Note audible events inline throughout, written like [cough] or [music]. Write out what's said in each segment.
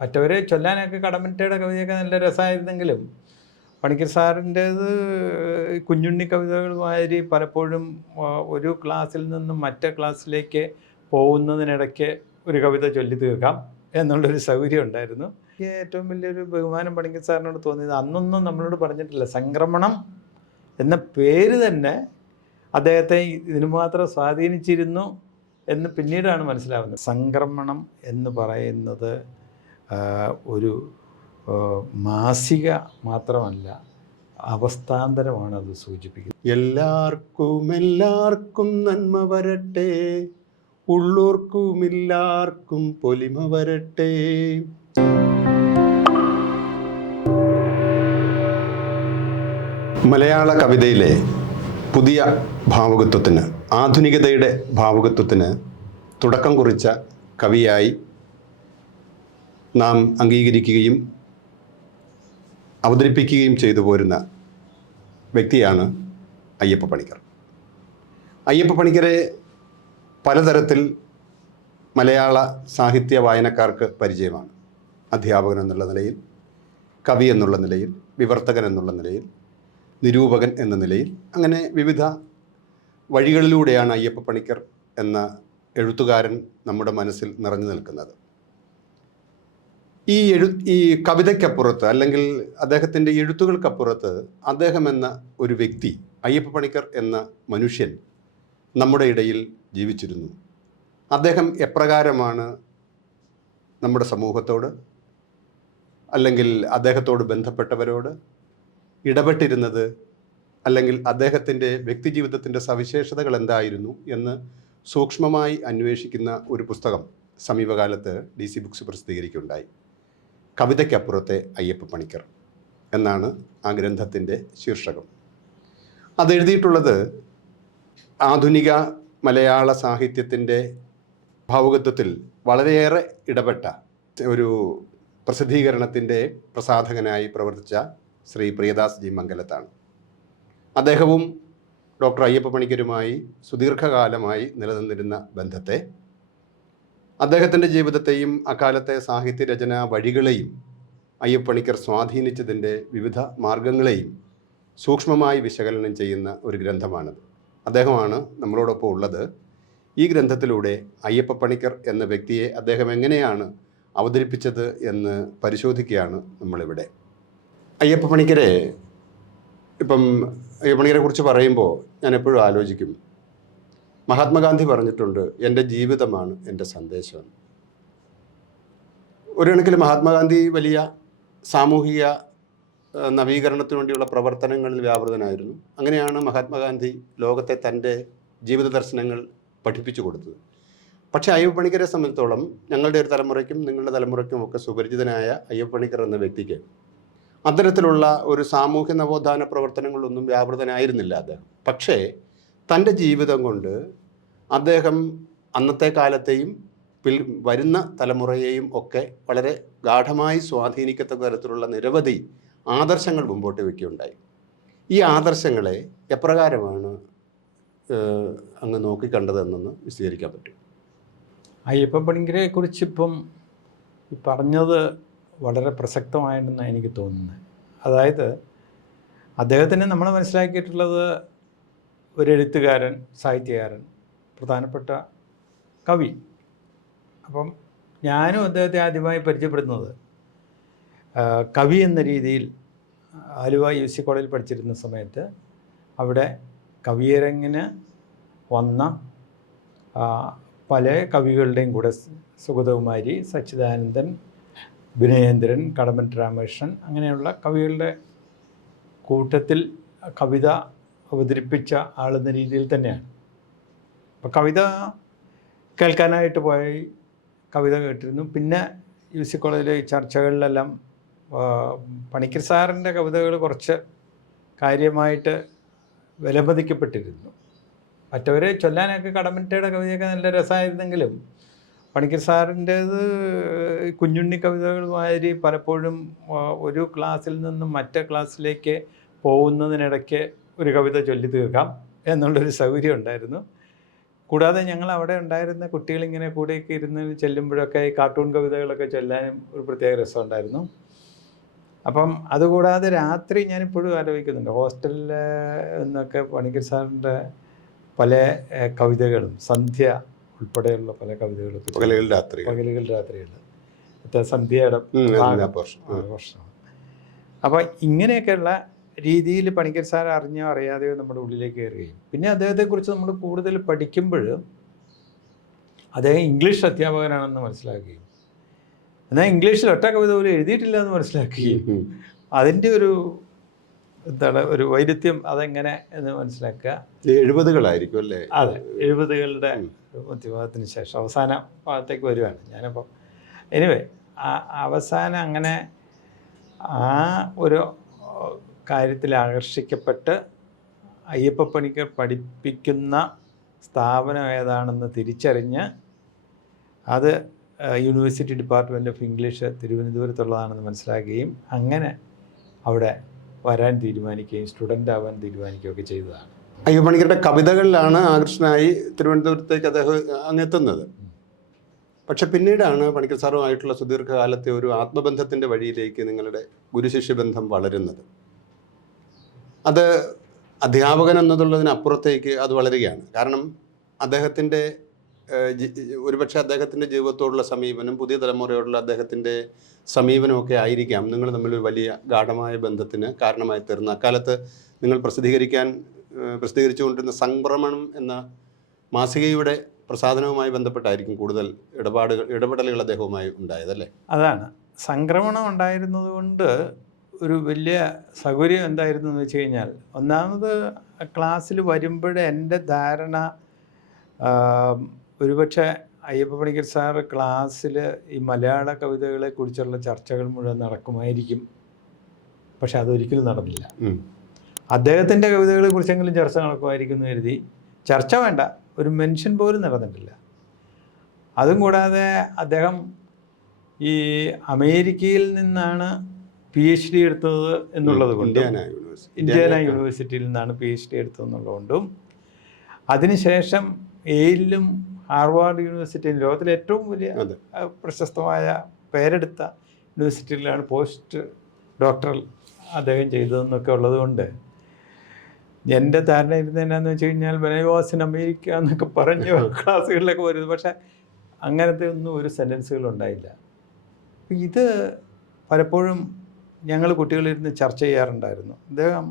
മറ്റവർ ചൊല്ലാനൊക്കെ കടമറ്റയുടെ കവിതയൊക്കെ നല്ല രസമായിരുന്നെങ്കിലും പണിക്കർ സാറിന്റേത് കുഞ്ഞുണ്ണി കവിതകൾ പലപ്പോഴും ഒരു ക്ലാസ്സിൽ നിന്നും മറ്റേ ക്ലാസ്സിലേക്ക് പോകുന്നതിനിടയ്ക്ക് ഒരു കവിത ചൊല്ലി തീർക്കാം എന്നുള്ളൊരു സൗകര്യം ഉണ്ടായിരുന്നു. ഏറ്റവും വലിയൊരു ബഹുമാനം പണിക്കർ സാറിനോട് തോന്നിയത് അന്നൊന്നും നമ്മളോട് പറഞ്ഞിട്ടില്ല. സംക്രമണം എന്ന പേര് തന്നെ അദ്ദേഹത്തെ ഇതിനു മാത്രം സ്വാധീനിച്ചിരുന്നു എന്ന് പിന്നീടാണ് മനസ്സിലാവുന്നത്. സംക്രമണം എന്ന് പറയുന്നത് ഒരു മാസിക മാത്രമല്ല അവസ്ഥാന്തരമാണ് അത് സൂചിപ്പിക്കുന്നത്. എല്ലാവർക്കും എല്ലാവർക്കും നന്മ വരട്ടെ ഉള്ളോർക്കുമില്ലാർക്കും പൊലിമ വരട്ടെ. മലയാള കവിതയിലെ പുതിയ ഭാവുകത്വത്തിന് ആധുനികതയുടെ ഭാവുകത്വത്തിന് തുടക്കം കുറിച്ച കവിയായി നാം അംഗീകരിക്കുകയും അവതരിപ്പിക്കുകയും ചെയ്തു പോരുന്ന വ്യക്തിയാണ് അയ്യപ്പ പണിക്കർ. അയ്യപ്പ പണിക്കരെ പലതരത്തിൽ മലയാള സാഹിത്യ വായനക്കാർക്ക് പരിചയമാണ്. അധ്യാപകൻ എന്നുള്ള നിലയിൽ കവി എന്നുള്ള നിലയിൽ വിവർത്തകൻ എന്നുള്ള നിലയിൽ നിരൂപകൻ എന്ന നിലയിൽ അങ്ങനെ വിവിധ വഴികളിലൂടെയാണ് അയ്യപ്പ പണിക്കർ എന്ന എഴുത്തുകാരൻ നമ്മുടെ മനസ്സിൽ നിറഞ്ഞു നിൽക്കുന്നത്. ഈ എഴു ഈ കവിതയ്ക്കപ്പുറത്ത് അല്ലെങ്കിൽ അദ്ദേഹത്തിന്റെ എഴുത്തുകൾക്കപ്പുറത്ത് അദ്ദേഹം എന്ന ഒരു വ്യക്തി അയ്യപ്പ പണിക്കർ എന്ന മനുഷ്യൻ നമ്മുടെ ഇടയിൽ ജീവിച്ചിരുന്നു. അദ്ദേഹം എപ്രകാരമാണ് നമ്മുടെ സമൂഹത്തോട് അല്ലെങ്കിൽ അദ്ദേഹത്തോട് ബന്ധപ്പെട്ടവരോട് ഇടപെട്ടിരുന്നത് അല്ലെങ്കിൽ അദ്ദേഹത്തിന്റെ വ്യക്തിജീവിതത്തിന്റെ സവിശേഷതകൾ എന്തായിരുന്നു എന്ന് സൂക്ഷ്മമായി അന്വേഷിക്കുന്ന ഒരു പുസ്തകം സമീപകാലത്ത് ഡി സി ബുക്സ് പ്രസിദ്ധീകരിക്കുകയുണ്ടായി. കവിതയ്ക്കപ്പുറത്തെ അയ്യപ്പ പണിക്കർ എന്നാണ് ആ ഗ്രന്ഥത്തിന്റെ ശീർഷകം. അതെഴുതിയിട്ടുള്ളത് ആധുനിക മലയാള സാഹിത്യത്തിന്റെ ഭാവുകത്വത്തിൽ വളരെയേറെ ഇടപെട്ട ഒരു പ്രസിദ്ധീകരണത്തിന്റെ പ്രസാധകനായി പ്രവർത്തിച്ച ശ്രീ പ്രിയദാസ് ജി മംഗലത്താണ്. അദ്ദേഹവും ഡോക്ടർ അയ്യപ്പ പണിക്കരുമായി സുദീർഘകാലമായി നിലനിന്നിരുന്ന ബന്ധത്തെ അദ്ദേഹത്തിന്റെ ജീവിതത്തെയും അക്കാലത്തെ സാഹിത്യ രചന വഴികളെയും അയ്യപ്പണിക്കർ സ്വാധീനിച്ചതിന്റെ വിവിധ മാർഗങ്ങളെയും സൂക്ഷ്മമായി വിശകലനം ചെയ്യുന്ന ഒരു ഗ്രന്ഥമാണത്. അദ്ദേഹമാണ് നമ്മളോടൊപ്പം ഉള്ളത്. ഈ ഗ്രന്ഥത്തിലൂടെ അയ്യപ്പ പണിക്കർ എന്ന വ്യക്തിയെ അദ്ദേഹം എങ്ങനെയാണ് അവതരിപ്പിച്ചത് എന്ന് പരിശോധിക്കുകയാണ് നമ്മളിവിടെ. അയ്യപ്പ പണിക്കരെ ഇപ്പം അയ്യപ്പണിക്കരെ കുറിച്ച് പറയുമ്പോൾ ഞാൻ എപ്പോഴും ആലോചിക്കും മഹാത്മാഗാന്ധി പറഞ്ഞിട്ടുണ്ട് എന്റെ ജീവിതമാണ് എന്റെ സന്ദേശം. ഒരു കണക്കിൽ മഹാത്മാഗാന്ധി വലിയ സാമൂഹിക നവീകരണത്തിനു വേണ്ടിയുള്ള പ്രവർത്തനങ്ങളിൽ വ്യാപൃതനായിരുന്നു. അങ്ങനെയാണ് മഹാത്മാഗാന്ധി ലോകത്തെ തന്റെ ജീവിത ദർശനങ്ങൾ പഠിപ്പിച്ചു കൊടുത്തത്. പക്ഷേ അയ്യപ്പ പണിക്കരെ സംബന്ധിച്ചോളം ഞങ്ങളുടെ ഒരു തലമുറയ്ക്കും നിങ്ങളുടെ തലമുറയ്ക്കും ഒക്കെ സുപരിചിതനായ അയ്യപ്പ പണിക്കർ എന്ന വ്യക്തിക്ക് അത്തരത്തിലുള്ള ഒരു സാമൂഹ്യ നവോത്ഥാന പ്രവർത്തനങ്ങളൊന്നും വ്യാപൃതനായിരുന്നില്ല അദ്ദേഹം. പക്ഷേ തന്റെ ജീവിതം കൊണ്ട് അദ്ദേഹം അന്നത്തെ കാലത്തെയും പിൽ വരുന്ന തലമുറയെയും ഒക്കെ വളരെ ഗാഠമായി സ്വാധീനിക്കത്തക്ക തരത്തിലുള്ള നിരവധി ആദർശങ്ങൾ മുമ്പോട്ട് വയ്ക്കുകയുണ്ടായി ഈ ആദർശങ്ങളെ എപ്രകാരമാണ് അങ്ങ് നോക്കിക്കണ്ടതെന്നൊന്ന് വിശദീകരിക്കാൻ പറ്റും. അയ്യപ്പ പണിക്കരെ കുറിച്ചിപ്പം പറഞ്ഞത് വളരെ പ്രസക്തമായിട്ടെന്നാണ് എനിക്ക് തോന്നുന്നത്. അതായത് അദ്ദേഹത്തിന് നമ്മൾ മനസ്സിലാക്കിയിട്ടുള്ളത് ഒരു എഴുത്തുകാരൻ സാഹിത്യകാരൻ പ്രധാനപ്പെട്ട കവി. അപ്പം ഞാനും അദ്ദേഹത്തെ ആദ്യമായി പരിചയപ്പെടുന്നത് കവി എന്ന രീതിയിൽ ആലുവ യു സി കോളേജിൽ പഠിച്ചിരുന്ന സമയത്ത് അവിടെ കവിയരങ്ങിന് വന്ന പല കവികളുടെയും കൂടെ സുഗതകുമാരി സച്ചിദാനന്ദൻ വിനയേന്ദ്രൻ കടമൻ രാമകൃഷ്ണൻ അങ്ങനെയുള്ള കവികളുടെ കൂട്ടത്തിൽ കവിത അവതരിപ്പിച്ച ആളെന്ന രീതിയിൽ തന്നെയാണ്. അപ്പോൾ കവിത കേൾക്കാനായിട്ട് പോയി കവിത കേട്ടിരുന്നു. പിന്നെ യു സി കോളേജിലെ ചർച്ചകളിലെല്ലാം പണിക്കർ സാറിന്റെ കവിതകൾ കുറച്ച് കാര്യമായിട്ട് വിലമതിക്കപ്പെട്ടിരുന്നു. മറ്റവരെ ചൊല്ലാനൊക്കെ കടമറ്റയുടെ കവിതയൊക്കെ നല്ല രസമായിരുന്നെങ്കിലും പണിക്കർ സാറിന്റേത് കുഞ്ഞുണ്ണി കവിതകൾ മാതിരി പലപ്പോഴും ഒരു ക്ലാസ്സിൽ നിന്നും മറ്റേ ക്ലാസ്സിലേക്ക് പോകുന്നതിനിടയ്ക്ക് ഒരു കവിത ചൊല്ലി തീർക്കാം എന്നുള്ളൊരു സൗകര്യം ഉണ്ടായിരുന്നു. കൂടാതെ ഞങ്ങൾ അവിടെ ഉണ്ടായിരുന്ന കുട്ടികൾ ഇങ്ങനെ കൂടെയൊക്കെ ഇരുന്ന് ചെല്ലുമ്പോഴൊക്കെ ഈ കാർട്ടൂൺ കവിതകളൊക്കെ ചൊല്ലാനും ഒരു പ്രത്യേക രസം ഉണ്ടായിരുന്നു. അപ്പം അതുകൂടാതെ രാത്രി ഞാനിപ്പോഴും ആലോചിക്കുന്നുണ്ട്. ഹോസ്റ്റലിൽ നിന്നൊക്കെ പണിക്കർ സാറിന്റെ പല കവിതകളും സന്ധ്യ ഉൾപ്പെടെയുള്ള പല കവിതകളും പകലുകൾ രാത്രി പകലുകൾ രാത്രികൾ. സന്ധ്യയുടെ അപ്പം അപ്പോൾ ഇങ്ങനെയൊക്കെയുള്ള രീതിയിൽ പണിക്കർ സാർ അറിഞ്ഞോ അറിയാതെയോ നമ്മുടെ ഉള്ളിലേക്ക് കയറുകയും. പിന്നെ അദ്ദേഹത്തെക്കുറിച്ച് നമ്മൾ കൂടുതൽ പഠിക്കുമ്പോൾ അദ്ദേഹം ഇംഗ്ലീഷ് അധ്യാപകനാണെന്ന് മനസ്സിലാക്കുകയും. എന്നാൽ ഇംഗ്ലീഷിൽ ഒറ്റ കവിത പോലും എഴുതിയിട്ടില്ല എന്ന് മനസ്സിലാക്കുകയും. അതിന്റെ ഒരു എന്താണ് ഒരു വൈരുദ്ധ്യം അതെങ്ങനെ എന്ന് മനസ്സിലാക്കുക. എഴുപതുകളായിരിക്കും അല്ലേ? അതെ എഴുപതുകളുടെ. മധ്യഭാഗത്തിന് ശേഷം അവസാന ഭാഗത്തേക്ക് വരുവാണ് ഞാനിപ്പോൾ എനിവേ അവസാനം അങ്ങനെ ആ ഒരു കാര്യത്തിൽ ആകർഷിക്കപ്പെട്ട് അയ്യപ്പ പണിക്കർ പഠിപ്പിക്കുന്ന സ്ഥാപനം ഏതാണെന്ന് തിരിച്ചറിഞ്ഞ് അത് യൂണിവേഴ്സിറ്റി ഡിപ്പാർട്ട്മെന്റ് ഓഫ് ഇംഗ്ലീഷ് തിരുവനന്തപുരത്തുള്ളതാണെന്ന് മനസ്സിലാക്കുകയും അങ്ങനെ അവിടെ വരാൻ തീരുമാനിക്കുകയും സ്റ്റുഡന്റ് ആവാൻ തീരുമാനിക്കുകയൊക്കെ ചെയ്തതാണ്. അയ്യപ്പണിക്കരുടെ കവിതകളിലാണ് ആകർഷനായി തിരുവനന്തപുരത്തേക്ക് അദ്ദേഹം അങ്ങെത്തുന്നത്. പക്ഷെ പിന്നീടാണ് പണിക്കർ സാറുമായിട്ടുള്ള സുദീർഘകാലത്തെ ഒരു ആത്മബന്ധത്തിന്റെ വഴിയിലേക്ക് നിങ്ങളുടെ ഗുരുശിഷ്യബന്ധം വളരുന്നത്. അത് അധ്യാപകൻ എന്നതുള്ളതിനപ്പുറത്തേക്ക് അത് വളരുകയാണ്. കാരണം അദ്ദേഹത്തിന്റെ ഒരുപക്ഷെ അദ്ദേഹത്തിന്റെ ജീവിതത്തോടുള്ള സമീപനം പുതിയ തലമുറയോടുള്ള അദ്ദേഹത്തിന്റെ സമീപനമൊക്കെ ആയിരിക്കാം. നിങ്ങൾ തമ്മിൽ വലിയ ഗാഠമായ ബന്ധത്തിന് കാരണമായി തീർന്ന. അക്കാലത്ത് നിങ്ങൾ പ്രസിദ്ധീകരിക്കാൻ പ്രസിദ്ധീകരിച്ചുകൊണ്ടിരുന്ന സംക്രമണം എന്ന മാസികയുടെ പ്രസാധനവുമായി ബന്ധപ്പെട്ടായിരിക്കും കൂടുതൽ ഇടപാടുകൾ ഇടപെടലുകൾ അദ്ദേഹവുമായി ഉണ്ടായതല്ലേ? അതാണ്. സംക്രമണം ഉണ്ടായിരുന്നത് കൊണ്ട് ഒരു വലിയ സൗകര്യം എന്തായിരുന്നു എന്ന് വെച്ച് കഴിഞ്ഞാൽ ഒന്നാമത് ക്ലാസ്സിൽ വരുമ്പോൾ എന്റെ ധാരണ ഒരുപക്ഷെ അയ്യപ്പ പണിക്കർ സാർ ക്ലാസ്സിൽ ഈ മലയാള കവിതകളെ കുറിച്ചുള്ള ചർച്ചകൾ മുഴുവൻ നടക്കുമായിരിക്കും. പക്ഷെ അതൊരിക്കലും നടന്നില്ല. അദ്ദേഹത്തിന്റെ കവിതകളെ കുറിച്ചെങ്കിലും ചർച്ച നടക്കുമായിരിക്കും എന്ന് കരുതി. ചർച്ച വേണ്ട ഒരു മെൻഷൻ പോലും നടന്നിട്ടില്ല. അതും കൂടാതെ അദ്ദേഹം ഈ അമേരിക്കയിൽ നിന്നാണ് പി എച്ച് ഡി എടുത്തത് എന്നുള്ളത് കൊണ്ടും ഇന്ത്യാന യൂണിവേഴ്സിറ്റിയിൽ നിന്നാണ് പി എച്ച് ഡി എടുത്തതെന്നുള്ളതുകൊണ്ടും അതിനുശേഷം എയിലും ഹാർവാർഡ് യൂണിവേഴ്സിറ്റിയിൽ ലോകത്തിലെ ഏറ്റവും വലിയ പ്രശസ്തമായ പേരെടുത്ത യൂണിവേഴ്സിറ്റിയിലാണ് പോസ്റ്റ് ഡോക്ടറൽ അദ്ദേഹം ചെയ്തതെന്നൊക്കെ ഉള്ളതുകൊണ്ട് എന്റെ ധാരണ ഇരുന്നതെന്നാന്ന് വെച്ച് കഴിഞ്ഞാൽ ബനയവാസൻ അമേരിക്ക എന്നൊക്കെ പറഞ്ഞ് [laughs] ക്ലാസ്സുകളിലൊക്കെ വരുന്നത്. പക്ഷേ അങ്ങനത്തെ ഒന്നും ഒരു സെന്റൻസുകൾ ഉണ്ടായില്ല. ഇത് പലപ്പോഴും ഞങ്ങൾ കുട്ടികളിരുന്ന് ചർച്ച ചെയ്യാറുണ്ടായിരുന്നു. അദ്ദേഹം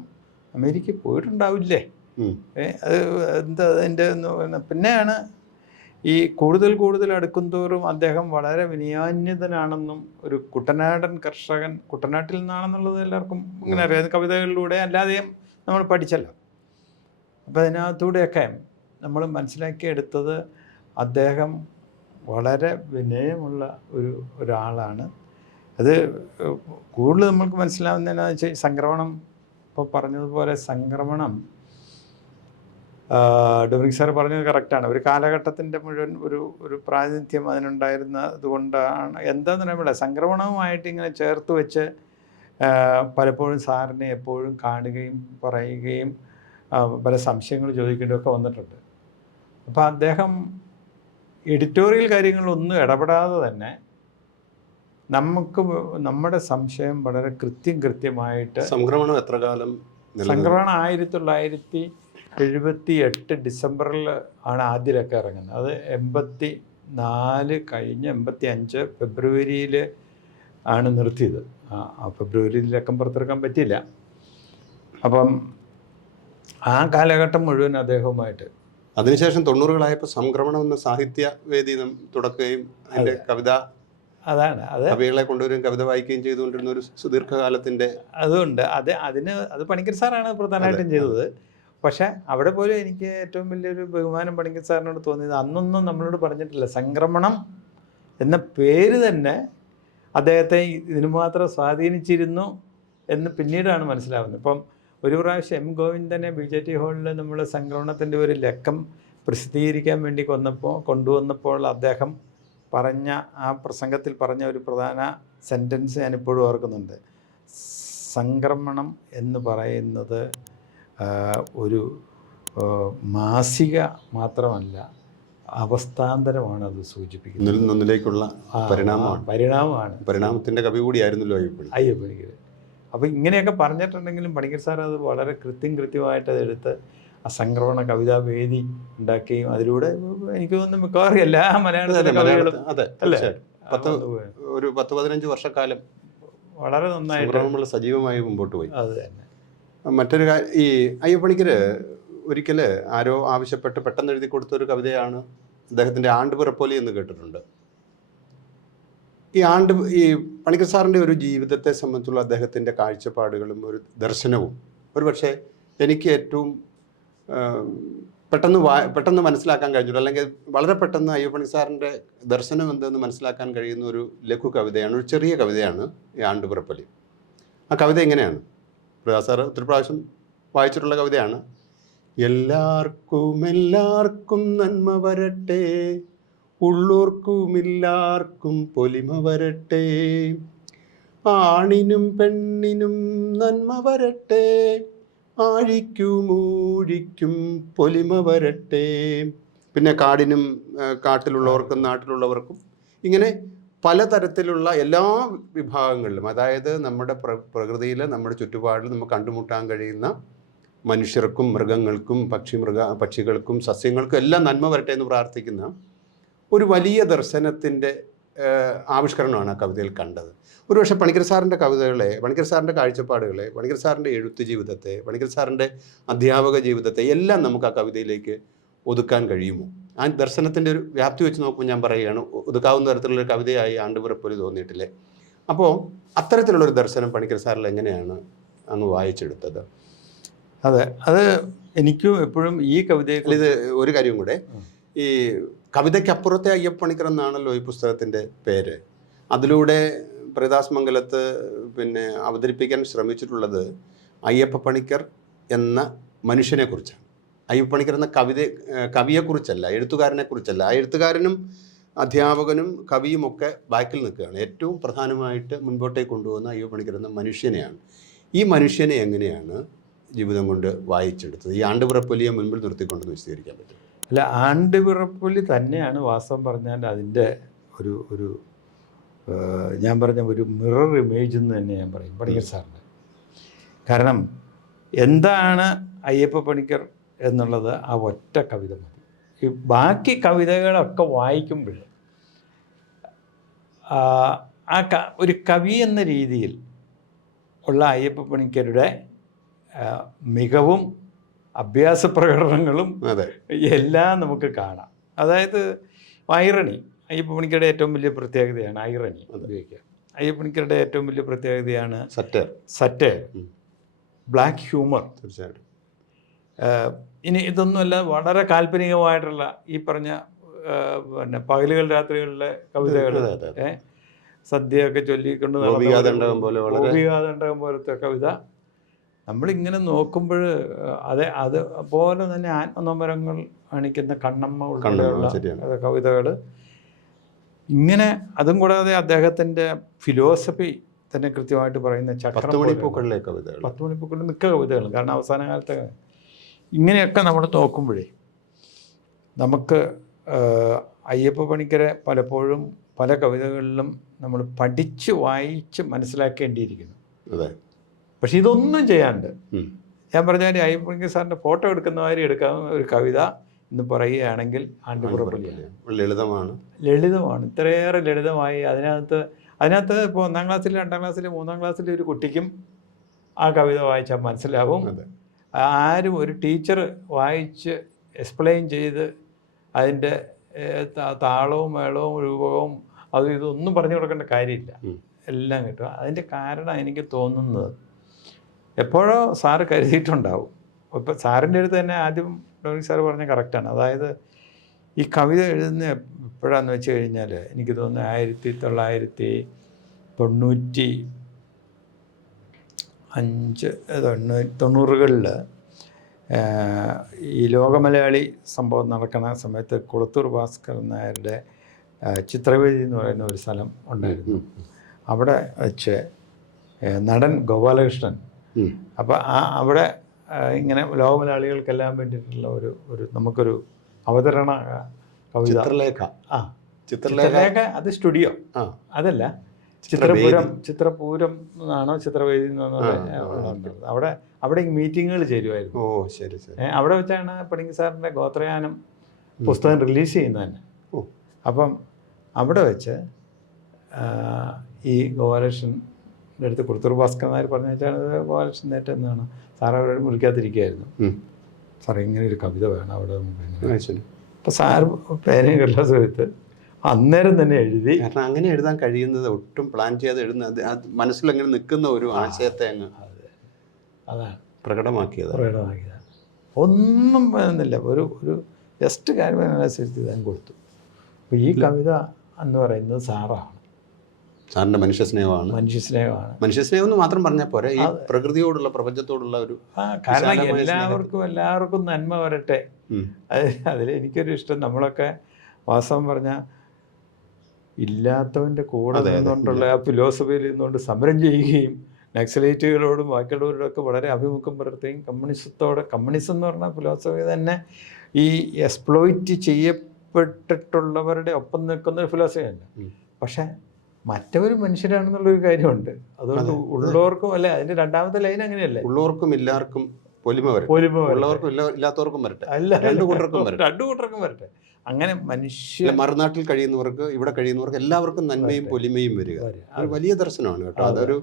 അമേരിക്ക പോയിട്ടുണ്ടാവില്ലേ? അത് എന്താ അതിന്റെ പിന്നെയാണ് ഈ കൂടുതൽ കൂടുതൽ അടുക്കും തോറും അദ്ദേഹം വളരെ വിനയാന്യതനാണെന്നും ഒരു കുട്ടനാടൻ കർഷകൻ കുട്ടനാട്ടിൽ നിന്നാണെന്നുള്ളത് എല്ലാവർക്കും ഇങ്ങനെ അറിയാം. കവിതകളിലൂടെ അല്ലാതെയും നമ്മൾ പഠിച്ചല്ലോ. അപ്പം അതിനകത്തൂടെയൊക്കെ നമ്മൾ മനസ്സിലാക്കിയെടുത്തത് അദ്ദേഹം വളരെ വിനയമുള്ള ഒരു ഒരാളാണ്. അത് കൂടുതൽ നമ്മൾക്ക് മനസ്സിലാവുന്നതെന്നു വെച്ചാൽ സംക്രമണം ഇപ്പോൾ പറഞ്ഞതുപോലെ സംക്രമണം ഡൊമിനിക് സാർ പറഞ്ഞത് കറക്റ്റാണ്. ഒരു കാലഘട്ടത്തിന്റെ മുഴുവൻ ഒരു ഒരു പ്രാതിനിധ്യം അതിനുണ്ടായിരുന്ന അതുകൊണ്ടാണ് എന്താണെന്ന് പറയുമ്പോൾ സംക്രമണവുമായിട്ട് ഇങ്ങനെ ചേർത്ത് വെച്ച് പലപ്പോഴും സാറിനെ എപ്പോഴും കാണുകയും പറയുകയും പല സംശയങ്ങൾ ചോദിക്കേണ്ടതൊക്കെ വന്നിട്ടുണ്ട്. അപ്പോൾ അദ്ദേഹം എഡിറ്റോറിയൽ കാര്യങ്ങളൊന്നും ഇടപെടാതെ തന്നെ നമുക്ക് നമ്മുടെ സംശയം വളരെ കൃത്യം കൃത്യമായിട്ട് സംക്രമണം എത്ര കാലം? സംക്രമണം ആയിരത്തി തൊള്ളായിരത്തി എഴുപത്തി എട്ട് ഡിസംബറിൽ ആണ് ആദ്യമൊക്കെ ഇറങ്ങുന്നത്. അത് എൺപത്തി നാല് കഴിഞ്ഞ് എൺപത്തി അഞ്ച് ഫെബ്രുവരിയിൽ ആണ് നിർത്തിയത്. ആ ഫെബ്രുവരിയിൽ ലക്കം പുറത്തിറക്കാൻ പറ്റിയില്ല. അപ്പം ആ കാലഘട്ടം മുഴുവൻ അദ്ദേഹവുമായിട്ട് അതിനുശേഷം തൊണ്ണൂറുകളായപ്പോൾ സംക്രമണം എന്ന സാഹിത്യവേദി തുടക്കുകയും അതിന്റെ കവിത അതാണ്. അത് കവികളെ കൊണ്ടുവരും കവിത വായിക്കുകയും ചെയ്തുകൊണ്ടിരുന്ന ഒരു സുദീർഘകാലത്തിന്റെ അതുകൊണ്ട് അത് അതിന് അത് പണിക്കർ സാറാണ് പ്രധാനമായിട്ടും ചെയ്തത്. പക്ഷേ അവിടെ പോലും എനിക്ക് ഏറ്റവും വലിയൊരു ബഹുമാനം പണിക്കർ സാറിനോട് തോന്നിയത് അന്നൊന്നും നമ്മളോട് പറഞ്ഞിട്ടില്ല. സംക്രമണം എന്ന പേര് തന്നെ അദ്ദേഹത്തെ ഇതിനു മാത്രം സ്വാധീനിച്ചിരുന്നു എന്ന് പിന്നീടാണ് മനസ്സിലാവുന്നത്. ഇപ്പം ഒരു പ്രാവശ്യം എം ഗോവിന്ദനെ ബി ജെ ടി ഹാളിൽ നമ്മൾ സംക്രമണത്തിന്റെ ഒരു ലക്കം പ്രസിദ്ധീകരിക്കാൻ വേണ്ടി കൊന്നപ്പോൾ കൊണ്ടുവന്നപ്പോൾ അദ്ദേഹം പറഞ്ഞ ആ പ്രസംഗത്തിൽ പറഞ്ഞ ഒരു പ്രധാന സെന്റൻസ് ഞാനിപ്പോഴും ഓർക്കുന്നുണ്ട്. സംക്രമണം എന്ന് പറയുന്നത് ഒരു മാസിക മാത്രമല്ല അവസ്ഥാന്തരമാണ് അത് സൂചിപ്പിക്കുന്നത്. പരിണാമമാണ്. പരിണാമമാണ്. പരിണാമത്തിന്റെ കവി കൂടിയായിരുന്നല്ലോ അയ്യപ്പൻ. അയ്യപ്പണിക്കർ അപ്പോൾ ഇങ്ങനെയൊക്കെ പറഞ്ഞിട്ടുണ്ടെങ്കിലും പണിക്കർ സാർ അത് വളരെ കൃത്യം കൃത്യമായിട്ട് അതെടുത്ത് അസംക്രമണ കവിതാ വേദി ഉണ്ടാക്കുകയും അതിലൂടെ എനിക്ക് തോന്നുന്നു മിക്കവാറും എല്ലാ മലയാളത്തിലെ കവികളും അതെ അല്ലേ? പത്ത് ഒരു പത്ത് പതിനഞ്ച് വർഷക്കാലം വളരെ നന്നായിട്ട് നമ്മൾ സജീവമായി മുമ്പോട്ട് പോയി. അത്. തന്നെ മറ്റൊരു ഈ അയ്യപ്പണിക്കര് ഒരിക്കൽ ആരോ ആവശ്യപ്പെട്ട് പെട്ടെന്ന് എഴുതി കൊടുത്ത ഒരു കവിതയാണ് അദ്ദേഹത്തിന്റെ ആണ്ട് പിറപ്പോലി എന്ന് കേട്ടിട്ടുണ്ട്. ഈ ആണ്ട് ഈ പണിക്കർ സാറിന്റെ ഒരു ജീവിതത്തെ സംബന്ധിച്ചുള്ള അദ്ദേഹത്തിന്റെ കാഴ്ചപ്പാടുകളും ഒരു ദർശനവും. ഒരുപക്ഷെ എനിക്ക് ഏറ്റവും പെട്ടെന്ന് വാ പെട്ടെന്ന് മനസ്സിലാക്കാൻ കഴിഞ്ഞിട്ടുള്ളൂ. അല്ലെങ്കിൽ വളരെ പെട്ടെന്ന് അയ്യപ്പണി സാറിന്റെ ദർശനം എന്തെന്ന് മനസ്സിലാക്കാൻ കഴിയുന്ന ഒരു ലഘു കവിതയാണ് ഒരു ചെറിയ കവിതയാണ് ഈ ആണ്ട് പിറപ്പലി ആ കവിത എങ്ങനെയാണ്? പ്രകാശ് സാർ ഒത്തിരി പ്രാവശ്യം വായിച്ചിട്ടുള്ള കവിതയാണ്. എല്ലാവർക്കും എല്ലാവർക്കും നന്മ വരട്ടെ ഉള്ളോർക്കുമില്ലാർക്കും പൊലിമ വരട്ടെ ആണിനും പെണ്ണിനും നന്മ വരട്ടെ ആഴിക്കും ഊഴിക്കും പൊലിമ വരട്ടെ. പിന്നെ കാടിനും കാട്ടിലുള്ളവർക്കും നാട്ടിലുള്ളവർക്കും ഇങ്ങനെ പലതരത്തിലുള്ള എല്ലാ വിഭാഗങ്ങളിലും അതായത് നമ്മുടെ പ്ര പ്രകൃതിയിൽ നമ്മുടെ ചുറ്റുപാടിൽ നമുക്ക് കണ്ടുമുട്ടാൻ കഴിയുന്ന മനുഷ്യർക്കും മൃഗങ്ങൾക്കും പക്ഷി മൃഗ പക്ഷികൾക്കും സസ്യങ്ങൾക്കും എല്ലാം നന്മ വരട്ടെ എന്ന് പ്രാർത്ഥിക്കുന്ന ഒരു വലിയ ദർശനത്തിന്റെ ആവിഷ്കരണമാണ് ആ കവിതയിൽ കണ്ടത്. ഒരുപക്ഷെ പണിക്കർ സാറിന്റെ കവിതകളെ പണിക്കർ സാറിന്റെ കാഴ്ചപ്പാടുകളെ പണിക്കർ സാറിന്റെ എഴുത്ത് ജീവിതത്തെ പണിക്കർ സാറിന്റെ അധ്യാപക ജീവിതത്തെ എല്ലാം നമുക്ക് ആ കവിതയിലേക്ക് ഒതുക്കാൻ കഴിയുമോ? ആ ദർശനത്തിന്റെ ഒരു വ്യാപ്തി വെച്ച് നോക്കുമ്പോൾ ഞാൻ പറയുകയാണ് ഒതുക്കാവുന്ന തരത്തിലുള്ള കവിതയായി ആണ്ടുപിറപ്പൊലി തോന്നിയിട്ടില്ലേ? അപ്പോൾ അത്തരത്തിലുള്ളൊരു ദർശനം പണിക്കർ സാറിൽ എങ്ങനെയാണ് അങ്ങ് വായിച്ചെടുത്തത്? അതെ അത് എനിക്കും എപ്പോഴും ഈ കവിതയെ ഇത് ഒരു കാര്യം കൂടെ. ഈ കവിതയ്ക്കപ്പുറത്തെ അയ്യപ്പണിക്കർ എന്നാണല്ലോ ഈ പുസ്തകത്തിന്റെ പേര്. അതിലൂടെ പ്രദാസ് മംഗലത്ത് പിന്നെ അവതരിപ്പിക്കാൻ ശ്രമിച്ചിട്ടുള്ളത് അയ്യപ്പ പണിക്കർ എന്ന മനുഷ്യനെ കുറിച്ചാണ് അയ്യപ്പ പണിക്കർ എന്ന കവിത കവിയെക്കുറിച്ചല്ല എഴുത്തുകാരനെക്കുറിച്ചല്ല. ആ എഴുത്തുകാരനും അധ്യാപകനും കവിയും ഒക്കെ ബാക്കിൽ നിൽക്കുകയാണ്. ഏറ്റവും പ്രധാനമായിട്ട് മുൻപോട്ടേക്ക് കൊണ്ടുപോകുന്ന അയ്യപ്പ പണിക്കർ എന്ന മനുഷ്യനെയാണ്. ഈ മനുഷ്യനെ എങ്ങനെയാണ് ജീവിതം കൊണ്ട് വായിച്ചെടുത്തത്? ഈ ആണ്ടുപിറപ്പൊലിയെ മുൻപിൽ നിർത്തിക്കൊണ്ടെന്ന് വിശദീകരിക്കാൻ പറ്റും. അല്ല ആണ്ടുപിറപ്പുലി തന്നെയാണ് വാസ്തവം പറഞ്ഞാൽ അതിന്റെ ഒരു ഒരു ഞാൻ പറഞ്ഞ ഒരു മിറർ ഇമേജ് എന്ന് തന്നെ ഞാൻ പറയും പണിക്കർ സാറിന്റെ. കാരണം എന്താണ് അയ്യപ്പ പണിക്കർ എന്നുള്ളത് ആ ഒറ്റ കവിത മതി. ഈ ബാക്കി കവിതകളൊക്കെ വായിക്കുമ്പോൾ ആ, ആ ക ഒരു കവി എന്ന രീതിയിൽ ഉള്ള അയ്യപ്പ പണിക്കരുടെ മികവും അഭ്യാസ പ്രകടനങ്ങളും അതെ. എല്ലാം നമുക്ക് കാണാം. അതായത് ഐറണി അയ്യപ്പണിക്കരുടെ ഏറ്റവും വലിയ പ്രത്യേകതയാണ് ഐറണി ഉപയോഗിക്കുക അയ്യപ്പണിക്കരുടെ ഏറ്റവും വലിയ പ്രത്യേകതയാണ് സറ്റർ സറ്റ് ബ്ലാക്ക് ഹ്യൂമർ തീർച്ചയായിട്ടും. ഇനി ഇതൊന്നുമല്ല വളരെ കാൽപ്പനികമായിട്ടുള്ള ഈ പറഞ്ഞ പിന്നെ പകലുകൾ രാത്രികളിലെ കവിതകൾ. സദ്യയൊക്കെ ചൊല്ലിക്കൊണ്ട് പോലത്തെ കവിത. നമ്മളിങ്ങനെ നോക്കുമ്പോൾ അതെ അതുപോലെ തന്നെ ആത്മനോമരങ്ങൾ കാണിക്കുന്ന കണ്ണമ്മ ഉൾപ്പെടെയുള്ള കവിതകൾ ഇങ്ങനെ അതും കൂടാതെ അദ്ദേഹത്തിന്റെ ഫിലോസഫി തന്നെ കൃത്യമായിട്ട് പറയുന്ന ചക്രമണിപ്പൂക്കളിലെ കവിതകൾ പത്ത് മണിപ്പൂക്കളിൽ മിക്ക കവിതകളും. കാരണം അവസാന കാലത്തെ ഇങ്ങനെയൊക്കെ നമ്മൾ നോക്കുമ്പോഴേ നമുക്ക് അയ്യപ്പ പണിക്കരെ പലപ്പോഴും പല കവിതകളിലും നമ്മൾ പഠിച്ച് വായിച്ച് മനസ്സിലാക്കേണ്ടിയിരിക്കുന്നു. അതെ. പക്ഷെ ഇതൊന്നും ചെയ്യാണ്ട്. ഞാൻ പറഞ്ഞ മാതിരി അയ്യപ്പ സാറിന്റെ സാറിന്റെ ഫോട്ടോ എടുക്കുന്ന മാതിരി എടുക്കാവുന്ന ഒരു കവിത എന്ന് പറയുകയാണെങ്കിൽ ആണ്ടുപുറപ്പള്ളിയാണ് ലളിതമാണ്. ലളിതമാണ്. ഇത്രയേറെ ലളിതമായി അതിനകത്ത് അതിനകത്ത് ഇപ്പോൾ ഒന്നാം ക്ലാസ്സിൽ രണ്ടാം ക്ലാസ്സിൽ മൂന്നാം ക്ലാസ്സിലെ ഒരു കുട്ടിക്കും ആ കവിത വായിച്ചാൽ മനസ്സിലാവും. ആരും ഒരു ടീച്ചർ വായിച്ച് എക്സ്പ്ലെയിൻ ചെയ്ത് അതിന്റെ താളവും മേളവും രൂപവും അതും ഇതൊന്നും പറഞ്ഞു കൊടുക്കേണ്ട കാര്യമില്ല. എല്ലാം കിട്ടും. അതിന്റെ കാരണം എനിക്ക് തോന്നുന്നത് എപ്പോഴോ സാറ് കരുതിയിട്ടുണ്ടാവും. ഇപ്പം സാറിന്റെ അടുത്ത് തന്നെ ആദ്യം ഡോമിനിക് സാറ് പറഞ്ഞ കറക്റ്റാണ് അതായത് ഈ കവിത എഴുതുന്ന എപ്പോഴാന്ന് വെച്ച് കഴിഞ്ഞാൽ എനിക്ക് തോന്നുന്നു ആയിരത്തി തൊള്ളായിരത്തി തൊണ്ണൂറ്റി അഞ്ച് തൊണ്ണൂ തൊണ്ണൂറുകളിൽ ഈ ലോകമലയാളി സംഭവം നടക്കുന്ന സമയത്ത് കുളത്തൂർ ഭാസ്കർ നായരുടെ ചിത്രവേദി എന്ന് പറയുന്ന ഒരു സ്ഥലം ഉണ്ടായിരുന്നു. അവിടെ വെച്ച് നടൻ ഗോപാലകൃഷ്ണൻ. അപ്പോൾ ആ അവിടെ ഇങ്ങനെ ലോകമലയാളികൾക്കെല്ലാം വേണ്ടിയിട്ടുള്ള ഒരു ഒരു നമുക്കൊരു അവതരണ കവിത. ചിത്രലേഖ. ആ. ചിത്രലേഖ. അത് സ്റ്റുഡിയോ. അതല്ല. ചിത്രപൂരം ചിത്രപുരം എന്നാണോ ചിത്രവേദി അവിടെ അവിടെ മീറ്റിങ്ങുകൾ ചേരുമായിരുന്നു. ഓ ശരി ശരി. അവിടെ വെച്ചാണ് പടിങ്ങി സാറിന്റെ ഗോത്രയാനം പുസ്തകം റിലീസ് ചെയ്യുന്നത് തന്നെ അപ്പം അവിടെ വെച്ച് ഈ ഈ ഗോപാലകൃഷ്ണന്റെ അടുത്ത് കുറുത്തൂർ ഭാസ്കർ നായർ പറഞ്ഞു വെച്ചാൽ അത് ഗോപാലകൃഷ്ണൻ എന്നാണ് സാർ മുറിക്കാതിരിക്കുകയായിരുന്നു സാർ സാറേ ഇങ്ങനെ ഒരു കവിത വേണം അവിടെ. അപ്പൊ അപ്പോൾ സാർ പേനയും കടലാസും എടുത്ത് അന്നേരം തന്നെ എഴുതി. കാരണം അങ്ങനെ എഴുതാൻ കഴിയുന്നത് ഒട്ടും പ്ലാൻ ചെയ്യാതെ എഴുതുന്ന അത് അങ്ങനെ നിൽക്കുന്ന ഒരു ആശയത്തെ അങ്ങ് അതാണ് പ്രകടമാക്കിയത്. പ്രകടമാക്കിയതാണ് ഒന്നും വേണമെന്നില്ല. ഒരു ഒരു ജസ്റ്റ് കാര്യം അനുസരിച്ച് ഞാൻ കൊടുത്തു. അപ്പോൾ ഈ കവിത എന്ന് പറയുന്നത് സാറാണ്. സാറിന്റെ മനുഷ്യ സ്നേഹമാണ് മനുഷ്യ സ്നേഹമാണ് മനുഷ്യ സ്നേഹം എന്ന് മാത്രം പറഞ്ഞാൽ പോരെ. ഈ പ്രകൃതിയോടുള്ള പ്രപഞ്ചത്തോടുള്ള ഒരു കാരണം എല്ലാവർക്കും എല്ലാവർക്കും നന്മ വരട്ടെ. അതിൽ എനിക്കൊരു ഇഷ്ടം. നമ്മളൊക്കെ വാസ്തവം പറഞ്ഞ ഇല്ലാത്തവന്റെ കൂടെ. നിന്നുകൊണ്ടുള്ള ആ ഫിലോസഫിയിൽ നിന്നുകൊണ്ട് സമരം ചെയ്യുകയും നക്സലൈറ്റുകളോടും ബാക്കിയുള്ളവരോടൊക്കെ വളരെ അഭിമുഖം പുലർത്തുകയും കമ്മ്യൂണിസത്തോടെ കമ്മ്യൂണിസം എന്ന് പറഞ്ഞ ഫിലോസഫി തന്നെ ഈ എക്സ്പ്ലോയിറ്റ് ചെയ്യപ്പെട്ടിട്ടുള്ളവരുടെ ഒപ്പം നിൽക്കുന്ന ഒരു ഫിലോസഫിയല്ല. പക്ഷേ മറ്റവർ മനുഷ്യരാണെന്നുള്ളൊരു കാര്യമുണ്ട്. അതുകൊണ്ട് അതെ. ഉള്ളവർക്കും അല്ലെ അതിന്റെ രണ്ടാമത്തെ ലൈൻ അങ്ങനെയല്ലേ? ഉള്ളവർക്കും എല്ലാവർക്കും പൊലിമ വരട്ടെ. ഉള്ളവർക്കും ഇല്ലാത്തവർക്കും വരട്ടെ. അല്ല. രണ്ടു കൂട്ടർക്കും വരട്ടെ. രണ്ടു കൂട്ടർക്കും വരട്ടെ. അങ്ങനെ മനുഷ്യ മറുനാട്ടിൽ കഴിയുന്നവർക്ക് ഇവിടെ കഴിയുന്നവർക്ക് എല്ലാവർക്കും നന്മയും പൊലിമയും വരിക. ഒരു വലിയ ദർശനമാണ് കേട്ടോ. അതൊരു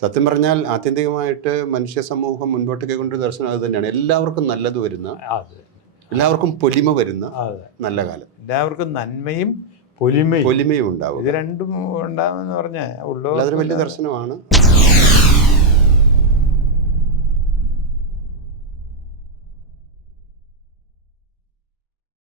സത്യം പറഞ്ഞാൽ ആത്യന്തികമായിട്ട് മനുഷ്യ സമൂഹം മുൻപോട്ടേക്ക് കൊണ്ടൊരു ദർശനം അത് തന്നെയാണ്. എല്ലാവർക്കും നല്ലത് വരുന്ന എല്ലാവർക്കും പൊലിമ വരുന്ന നല്ല കാലം. എല്ലാവർക്കും നന്മയും പൊലിമയും. പൊലിമയും ഉണ്ടാവും. ഇത് രണ്ടും ഉണ്ടാവുമെന്ന് പറഞ്ഞാൽ അതൊരു വലിയ ദർശനമാണ്.